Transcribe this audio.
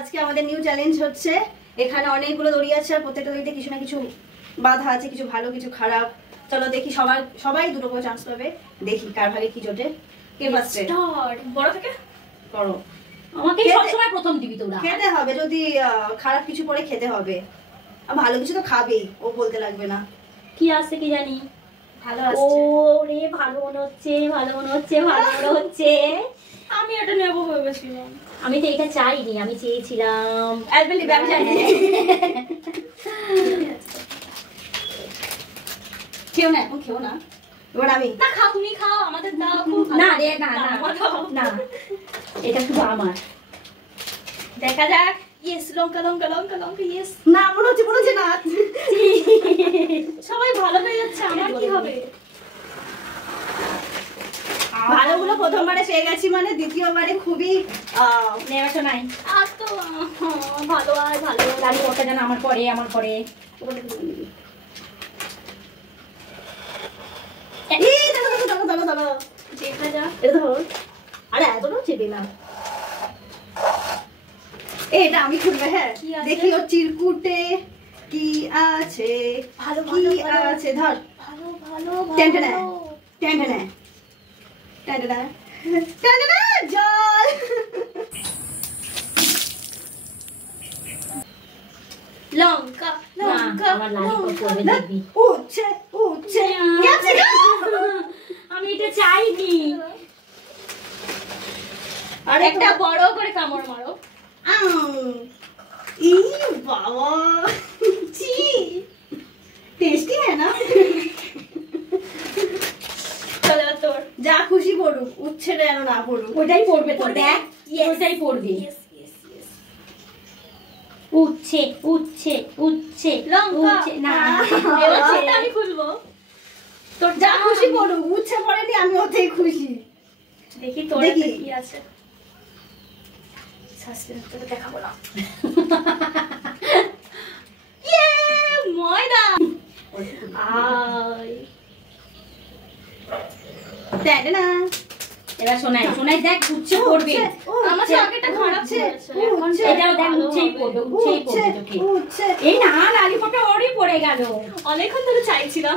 আজকে আমাদের new challenge হচ্ছে, এখানে অনেকগুলো দড়ি আছে আর প্রত্যেকটা দড়িতে কিছু না কিছু বাধা আছে, কিছু ভালো কিছু খারাপ। চলো দেখি, সবাই দুটো করে চান্স পাবে, দেখি কার ভাগে কি জোটে। কে ফার্স্টে? বড় থেকে করো। আমাকে সবসময় প্রথম দিবি তোরা। খেতে হবে, যদি খারাপ কিছু পরে খেতে হবে, আর ভালো কিছু তো খাবেই, ও বলতে লাগবে না। কি আসছে কি জানি। ভালো আসছে। ওরে ভালো মনে হচ্ছে, ভালো মনে হচ্ছে, ভালো মনে হচ্ছে। আমি এটা নেবো ভেবেছিলাম। আমি তো এটা চাইনি, আমি চেয়েছিলাম অ্যালবেল নিবে, আমি জানি। খেও না, এখন খেও না, এবার আমি। না খাও, তুমি খাও, আমাদের দাও। না রে, না না না, এটা শুধু আমার। দেখা যাক। ইয়েস, লঙ্কা লঙ্কা লঙ্কা লঙ্কা, ইয়েস। না মনে হচ্ছে না। সবাই ভালো হয়ে যাচ্ছে, আমার কি হবে? ভালোগুলো প্রথমবারে পেয়ে গেছি, মানে দ্বিতীয়বারে খুবই নেওয়াটা নাই। আর তো ভালো আর ভালো। গাড়ি ওটা যেন আমার পরে, আমার পরে। দেখা যাক। আরে এতটাও চেপে না, এটা আমি খুলবে। হ্যাঁ দেখি ওর চিরকুটে কি আছে। ভালো কি ভালো আছে, ধর। ভালো ভালো টেনটেনে ভালো। টেনটেনে টেনটেনে টেনটেনে, জল। লঙ্কা লঙ্কা আমার লালিপপ করবে দেখবি। উচ্ছে উচ্ছে আমি এটা চাইনি। আর একটা বড় করে কামড় মারো। ই বাবা, ছি, টেস্টি হ্যাঁ না? চলো তোর। যা খুশি পড়ুক, উচ্ছেটা যেন না পড়ুক। ওটাই পড়বে তো, পড়বে। দেখ ওটাই পড়বে। Yes yes yes. উচ্ছে উচ্ছে উচ্ছে লঙ্কা। উচ্ছে, না এবার সেটা আমি খুলবো। তোর যা খুশি পড়ুক, উচ্ছে পড়েনি আমি ওতেই খুশি। দেখি তোর দেখি। কি আছে। সাসপেন্স তো দেখাবো না। ইয়ে ময়দা। আই টেনটেনা। এবার শোনাই দেখ উচ্ছে পড়বে। আমার আগেটা খারাপ ছিল। এখন এটাও দেখ উচ্ছেই পড়বে, উচ্ছেই পড়বে তোকে। উচ্ছে। এই না, লালিপপটা ওরই পড়ে গেল। অনেকক্ষণ ধরে চাইছিলাম।